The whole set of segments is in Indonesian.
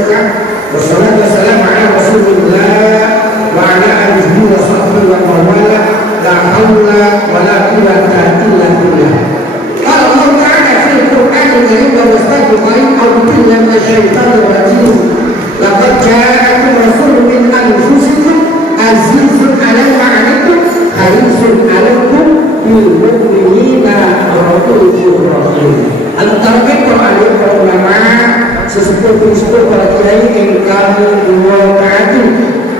berkah. Wassalatu wassalamu ala Rasulillah wa ala alihi wa sahbihi wa mawala. La haula wa la quwwata illa billah. Qala Allah Ta'ala fil Qur'anil Karim wa astagfirullahi a'udzu billahi minasyaitonir rajim. Laqad ja'akum rasulun min anfusikum azizun 'alaihi ma 'anittum harisun 'alaikum bil mu'minina raufur rahim. Antara Quran para ulama sesepuh-sesepuh para kiai ingkang kula taati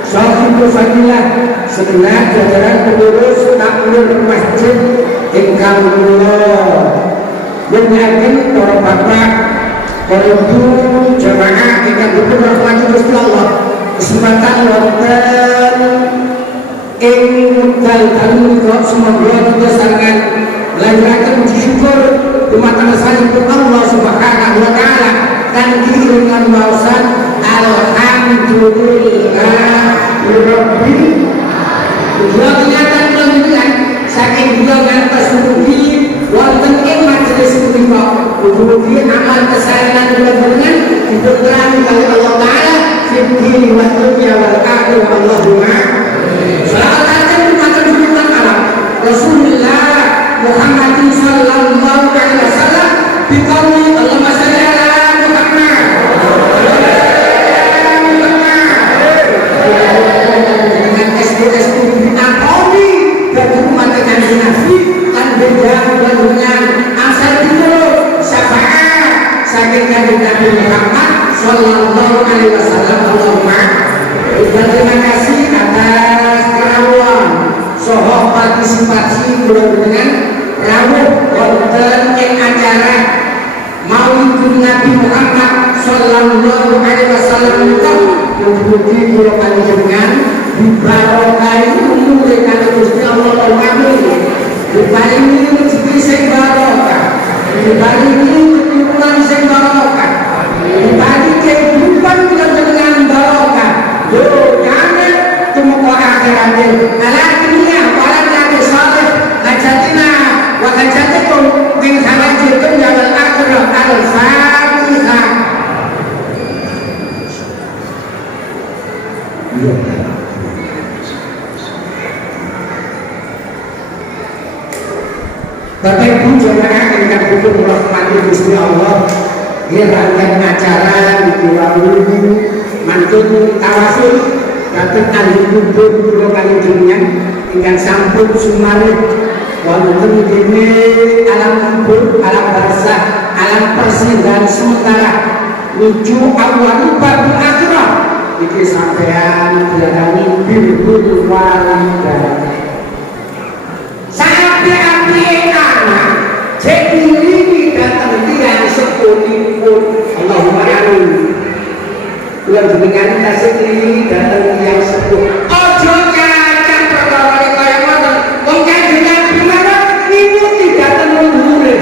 sahibul fadilah segenap jajaran pengurus takmir masjid ingkang kula muliaken para bapak para ibu jamaah ingkang dipun rahmati Gusti Allah. Kesempatan wonten ing wekdal menika semoga kita sangat lahiraken puji syukur dumateng sanipun Allah Subhanahu wa taala dan diiringan wawasan alhamdulillah rabbil alamin. Ingatan pengingat saking dua ngantos mugi wonten ing majelis punika mugi amal kesayangan kula panjenengan dipunterani kali Allah taala fid dini wa dunya wal akhirah. Allahumma salawatan dumateng junjungan alam Rasulullah Muhammadin sallallahu alaihi wasallam biqauli Allahumma shalli ala Muhammad dengan SDSD binatoni bagi umat Kanjeng Nabi lan bendang dengan asal itu syafaat saking Kanjeng Nabi Muhammad sallallahu alaihi wasallam. Allahumma terima kasih atas kerawuan soho partisipasi kula dengan rawuh wonten ing acara Maulidun Nabi Muhammad sallallahu alaihi wasallam menika mugi kula panjenengan dibarokahi umure kalih Gusti Allah amin. Diparingi rezeki sing barokah, diparingi keturunan sing barokah, diparingi kehidupan panjenengan barokah. Yo nyane tumeka akhirate ala dunia wala nabi salih hajatina wa hajatikum min hawajikum ya wal akhirah al-fatihah. Bapak Ibu jamaah ingkang dipun rahmati Gusti Allah, rangkaian acara dipiwuhi mantun tawasul dhateng ahli kubur kula panjenengan ingkang sampun sumarik wonten dene alam kubur, alam barzah, alam persindahan sementara menuju awal babul akhirah. Iki sampean diarani birrul walidain. Sampai anak jadi ini datang tiang sepulipun. Allahumma amin. Kula jenengan tasih ini datang tiang sepul. Ojo nyacak perkara kaya ngoten. Wong Kanjeng Nabi mawon niku tidak temu dhuwure.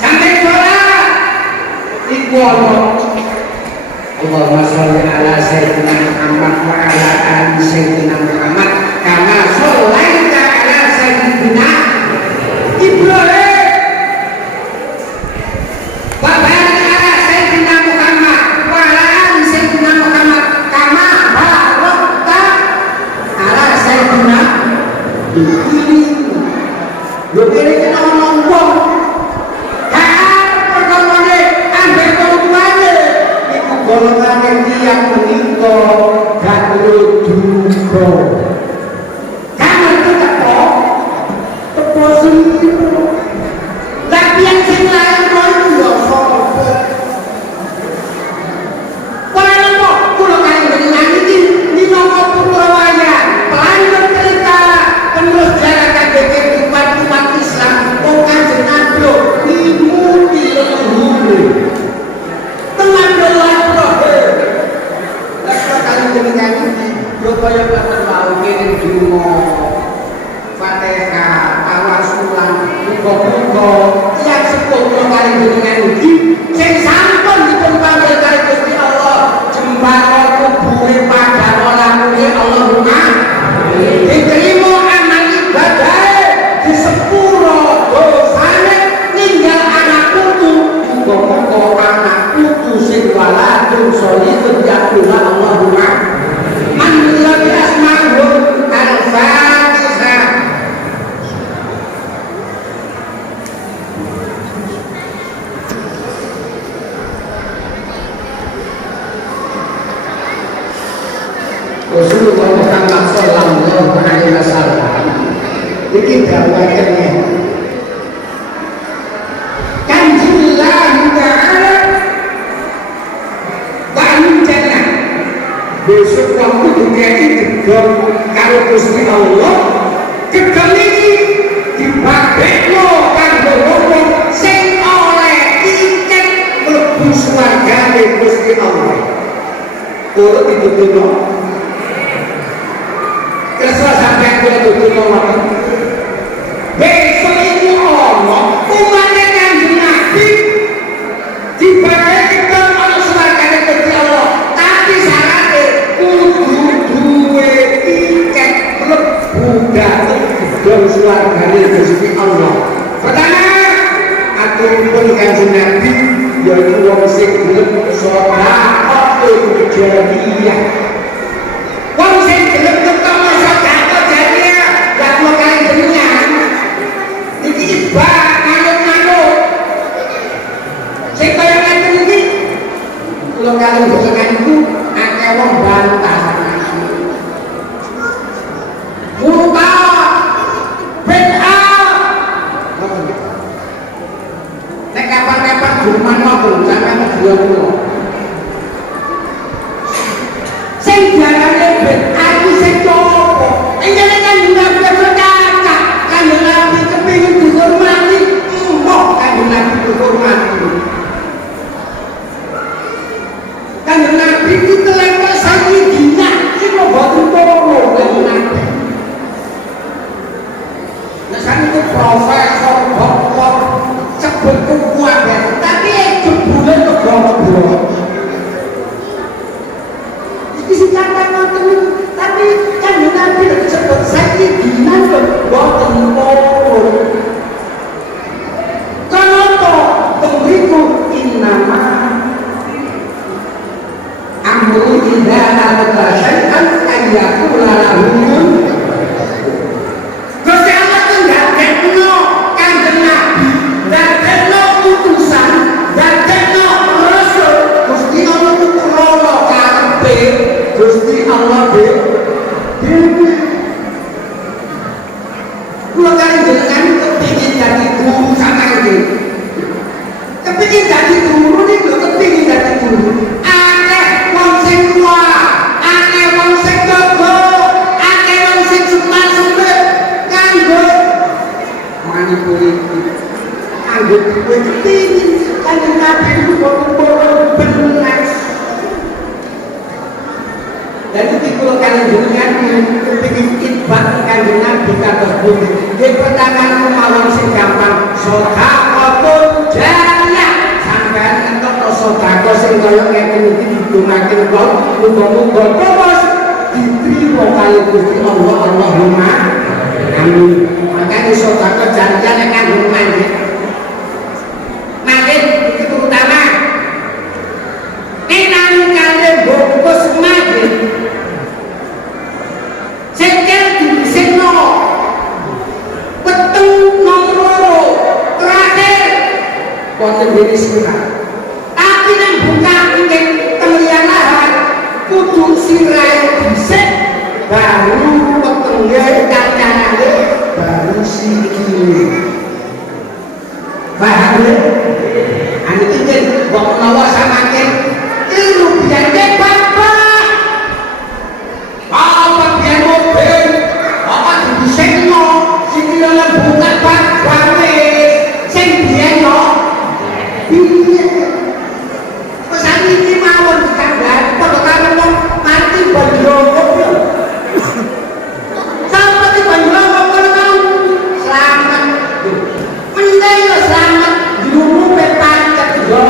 Sampai sholat iku ana Allahumma sholli ala sayyidina Muhammad wa ala ali sayyidina Muhammad kama sholaita ala sayyidina Ibrahim wa barik ala sayyidina Muhammad wa ala ali sayyidina Muhammad kama barakta ala sayyidina Ibrahim. Lho kene kena ono wong golongan tiang menika gak luduga kan itu teko sing mriki dawaken Kanjillah Ta'ala pancen besok waktu dikei gegem karo Gusti Allah gegem iki dibagekno kanggo wong sing oleh tiket mlebu swargane Gusti Allah. Ora ditutuno kersa sampai kula ditutuno wae besok iki ono umate Kanjeng Nabi dibagekno ana swargane Gusti Allah tapi syaratnya kudu duwe tiket mlebu dhateng gedung swargane Gusti Allah. Pertama aturipun Kanjeng Nabi yaiku wong sing gelem sedekah jariyah. Wong sing gelem ketemu sedekah jariyah gak mau kali jenengan iki ibah manut-manut sing kaya ngene iki kula kali jenengan iku akeh wong bantah murta bid'ah nek kapan-kapan guman ngoten sampeyan dua kula sing diarani bid'ah iki sing copo engene kan Nabi kakak kan Nabi kepengin dihormati mbok kan Nabi dihormati kan Nabi itu telepon sayyidina iki kok boten toro kan Nabi nek sampe profesor doktor sebut kuat tapi jebule kebon-kebon isi kata ngoten tapi kan Nabi disebut sayyidina kok boten toro kenapa tengriku innama amru idza arada syai'an ayyakula lahu Gusti Allah itu ndadekno Kanjeng Nabi ndadekno utusan ndadekno rasul Gusti Allah itu krana karepe Gusti Allah dhewe kula kali jenengan kepengin dadi guru sampeyan iki kepengin dadi guru niku kepengin dadi guru akeh wong sing tua akeh wong sing dogo akeh wong sing sumpah-sumpah kanggo manipulasi kanggo duwe kepengin kanggo Nabi itu boten bener dan itu kalau kalian jenengan kepengin itbak Kanjeng Nabi kados pundi nggih pertama mawon sing gampang sedekah jariyah sampeyan entuk sedekah sing kaya ngene iki didongake kok muga-muga terus diterima kali Gusti Allah Allahumma amin. Makanya sedekah jariyah nek kanggo mandi mangke iki terutama nek nang kale bungkus mandi sekel dibisikno peteng nomor terakhir wonten dene sirah tapi nang buka ing temlian lahan kudu sirahe dhisik baru petenge kancanane baru sikile paham ya ane iki kok menawa samaken ilu biyen bapak apa biar mobil apa dibisikno sing dalam buka bae sing biyen no piye pesan iki mawon dikandhani padha karo wong mati banjur yo sampe banjur kok selamat mendhe yo selamat dirumu pepan yo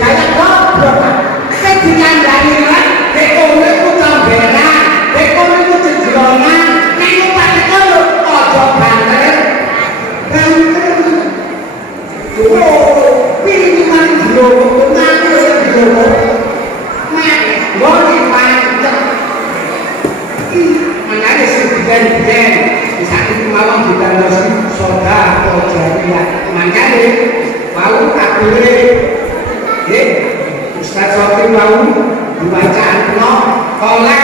kaya goblok sing dikandhani wae kowe ku kamberan kowe ku jejronan nek pati kono aja banter pilih mari dilo nang dilo nek ngoni pancet menare sebidan-bidan bisa kemawon ditandosi sedekah jariyah mangkane mau kabeh nggih Ustaz Sofi mau diwacana oleh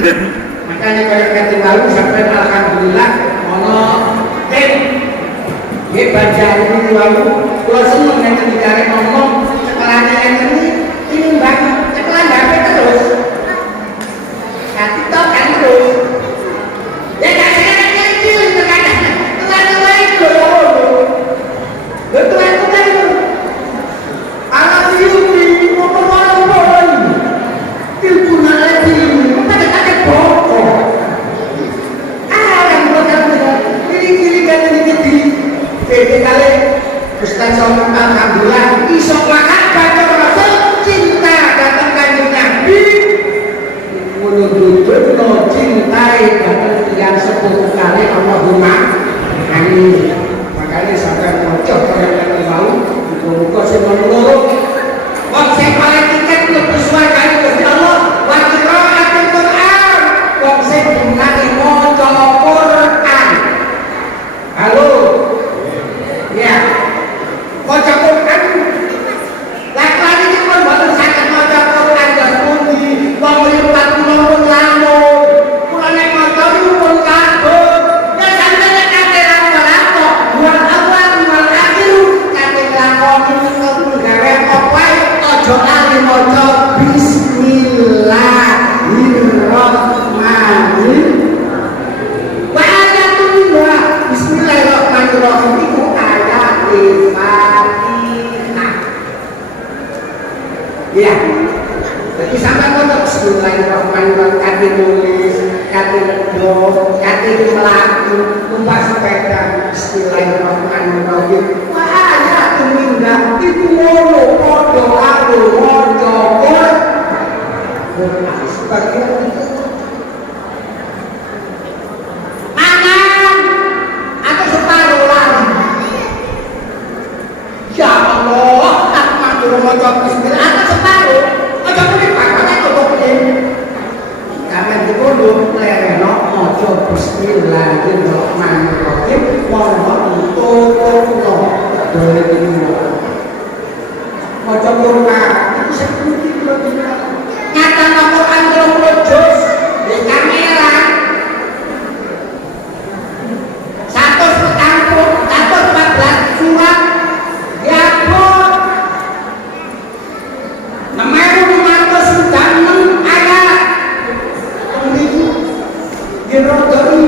Makanya kayak kata lalu sampai alhamdulillah ono tim ini baca ini lalu kalau seneng yang dicari ngomong sekolahnya yang ini mbak sekolah HP terus TikTok kan terus ya gak sekarang kecil itu kadang tua-tua itu betul itu alat Yudi ngomong-ngomong itu lagi kata-kata pokok yang benar-benar kiri-kiri kan ini kali Ustaz Somad alhamdulillah isok makan baca Rasul cinta datang kanjeng Nabi menunjuk no cintai datang yang 10 kali Allahumma amin. Makanya sampai ngocok yang kata mau muka semua menurut wong sing paling tiket mlebu swarga Gusti Allah wa qiraatul Quran wong sing dimani maca Quran. Halo ya maca Quran lak-lak iki pun boten saged maca Quran dan pundi wong 40 pun lamun kula nek maca niku pun kabeh ya sampeyan nek kate lapo wal awal wal akhir kate lakoni niku gawe apa aja ali maca bismillahirrahmanirrahim wa ayatullah bismillahirrahmanirrahim iku ayat Fatihah ya jadi sampai maca bismillahirrahmanirrahim kate nulis kate nedo kate mlaku numpak sepeda bismillahirrahmanirrahim wa ayatullah iku ngono padha karo maca Quran sebagian itu mangan atau separuh lagi ya Allah tak mampu maca bismillah atau separuh aja boleh pakai coba boleh karena dikono lereno maca bismillahirrahmanirrahim mohon untuk boleh dikono maca Quran itu seperti nyata Quran 20 juz di kamera 114 surat ya pun 6.506 ayat ini dirodoi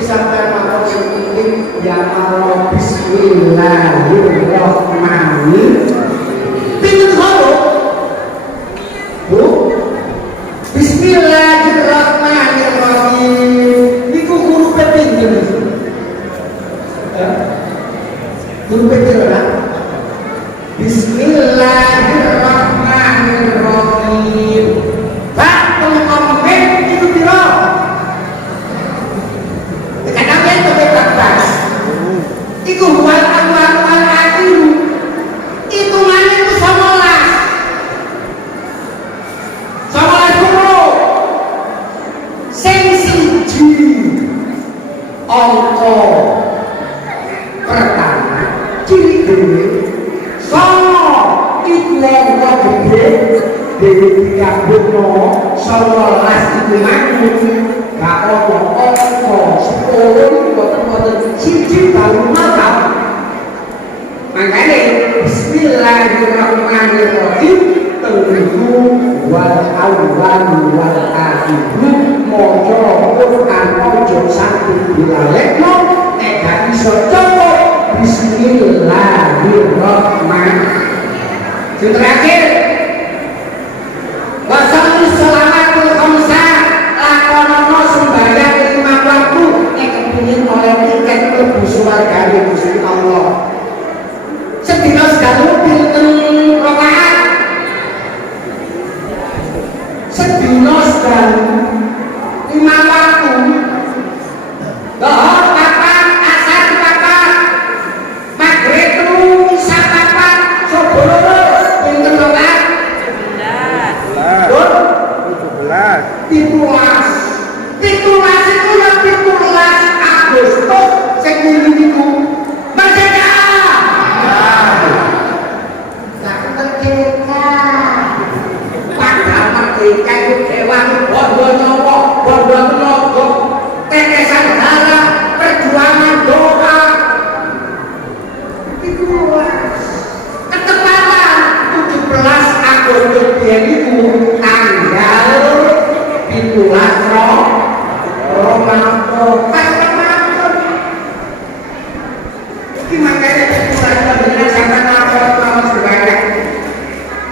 disampaikan makhluk seperti ya Allah bismillahirrahmanirrahim pintu halo bu bismillahirrahmanirrahim niku huruf pintu huruf pintu lah bismillahirrahmanirrahim pak ngomong itu piro kadang-kadang itu bebas iku wal awal wal akhir hitungannya itu 11 huruf sing siji angka pertama ciri dhewe songo iku angka gede dhewe dikabukno 11 iku makmum gak ono angka 10 boten siji baru makan makanya bismillahirrahmanirrahim tenggu wal awal wal akhir maca Quran ojo sampe dilalekno nek gak iso cukup bismillahirrahmanirrahim. Yang terakhir wasallu salamatul khamsa lakonono sembahyang 5 waktu nek kepengin oleh tiket mlebu swarga Gusti Allah sedina sekali pinten rakaat sedina sekali 5 waktu dohor papat asar papat maghrib isya papat subuh pinten rakaat biyen iku tanggal 17 Ramadan. Pas Ramadan. Iki makanya puasa bener sampean lapor sebanyak.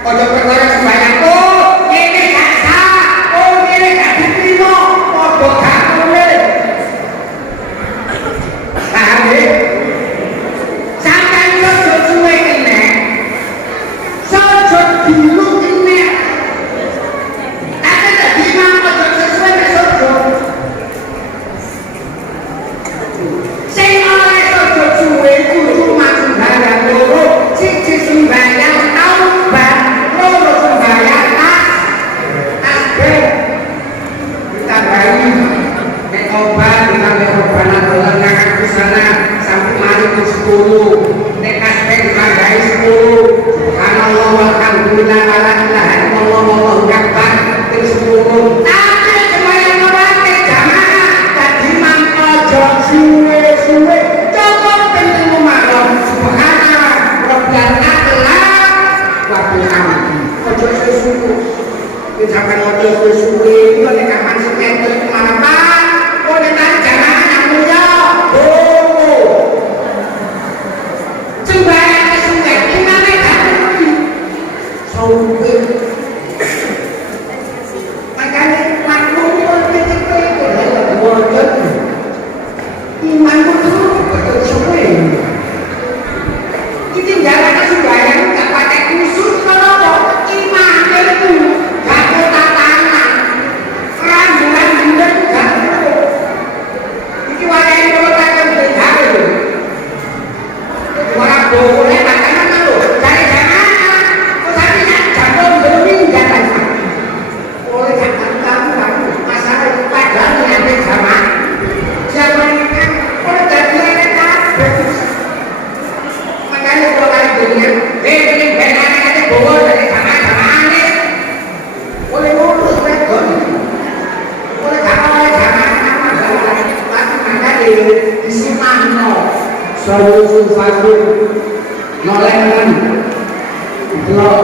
Ojo perkara sebanyak oh ini gak sah, oh ini gak diterima, ojo gak boleh. Paham ya? Sampai ojo cuwe kene, ojo dulu kene. Ada tak dimang ojo sesuai dengan ojo. Sing oleh ojo cuwe kudu sembahyang loro, siji sembahyang taubat, loro sembahyang tasbih. Ditambahi nek obat ditambah obat dolan ngangkat busana sampai mari ke 10. Nek tasbih ditambahi 10. Subhanallah walhamdulillah wala ilaha illallah wallahu akbar ping 10. Tapi sembahyang ora jamaah dadi mangko ojo suwe-suwe. Coba ping 5 malam subhanallah rabbil a'la wa bihamdi. Ojo suwe-suwe. Sampai ojo suwe-suwe yo nek kapan sekete kemana-mana. Oh nek jamaah yang mulia. Oh. Sembahyang suwe imame gak ngerti. Suwe. Makanya makmum itu iman itu betul suwe. Ditinggalkan sembahyang gak pakai kusut kenapa? Iman itu gak tatanan. Rambulan-rambulan gak perlu. Iki wayahe kula takon gawe lho. Ora boleh makanan lho. Cari jamaah. Kok sampe jambon meninggal aja. Oleh kamu masalah padahal nyampe jamaah. Zaman ini oleh dadiane kabeh. Makanya kalau kali dunia, ini benar-benar bawa dari jamaah-jamaah oleh ngurus rekon, oleh jamaah-jamaah, tapi makanya disimpan solusi fakir nolengan kalau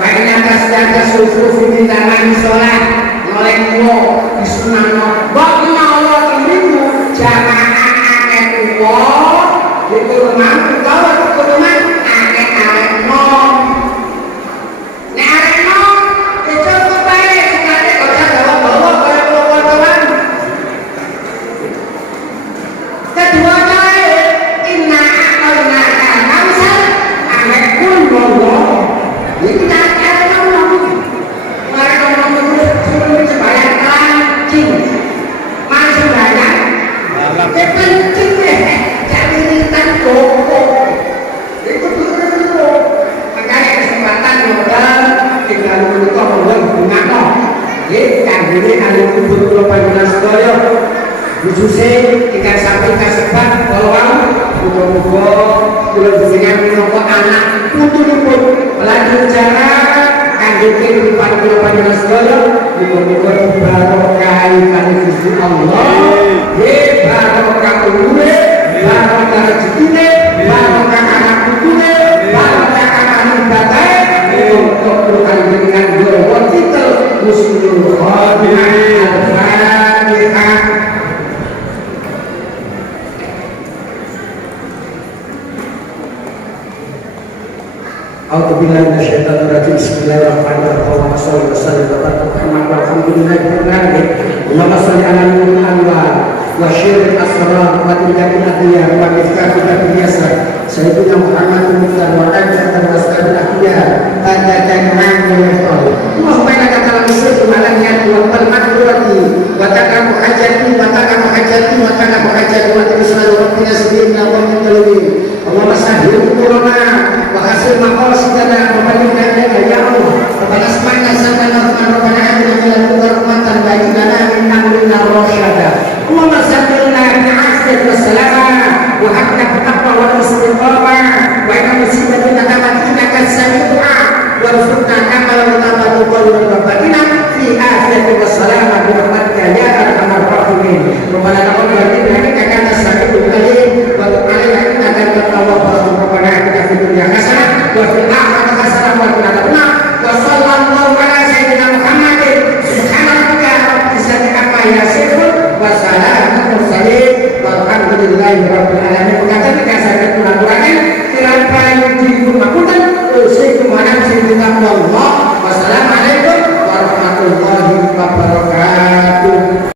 kayaknya kasih solusi ini zaman sholat noleng lo disunang lo bagi Allah terlimu jamaah akan uang itu rumah kalau itu rumah akan nom nek arek nom itu kebae sekali kocak bawa-bawa kaya bawa-bawaan kedua kali inna a'alna ka'amsal amek pun bawa ini tak ada nom mereka nom itu sembahyang lancing mana sembahyang kepencing jalitan koko itu dulu makanya kesempatan modal tinggal menutup modal bunga no ya kan ini ada kubur pulau panjunan sedoyo khususnya ikan sapi kasebat bawang muka-muka pulau dengan minoko anak putu-putu melanjut jarak kanjukin di pulau panjunan sedoyo muka-muka barokah ikan Gusti Allah barokah umure barokah rezekine, barokah anak putune, barokah anak ibadah, untuk berkali dengan dua titel muslimul khadirin al-fatihah. A'udzubillahi minasyaitonir rajim. Bismillahirrahmanirrahim. Allahumma shalli wa sallim wa barik Muhammad walhamdulillahirabbil alamin. Allahumma shalli ala nuril anwar wa syirril asrar wa tilatil adiyah wa miftahi babil yasar sayyidina Muhammad wa ajatan wa sabil akhiyah ajatan ma'an yafal. Allahumma innaka ta'lamu sirri wa lam yakun wal maqdurati wa ta'lamu hajati wa ta'lamu hajati wa ta'lamu hajati wa ta'lamu rabbina sayyidina wa min qalbi. Allahumma sahhil umurana wa hasil maqasidana wa baligna ilaika ya Allah. Rabbana asma'na sabana rabbana atina min ladunka rahmatan wa hab lana min amrina rasyada. Allahumma sabbirna bi'afiyati wassalama wa habna taqwa wal istiqamah wa inna musibatina tamatina kasami'a wa rzuqna amala wa tabatu qawlan rabbatina fi afiyati wassalama bi rahmatika ya arhamar rahimin. Rabbana taqabbal minna innaka antas samiul alim wa tub 'alaina innaka antat tawwabur rahim. Rabbana atina fid dunya hasanah wa fil akhirati hasanah wa qina adzabannar. Wa sallallahu kabar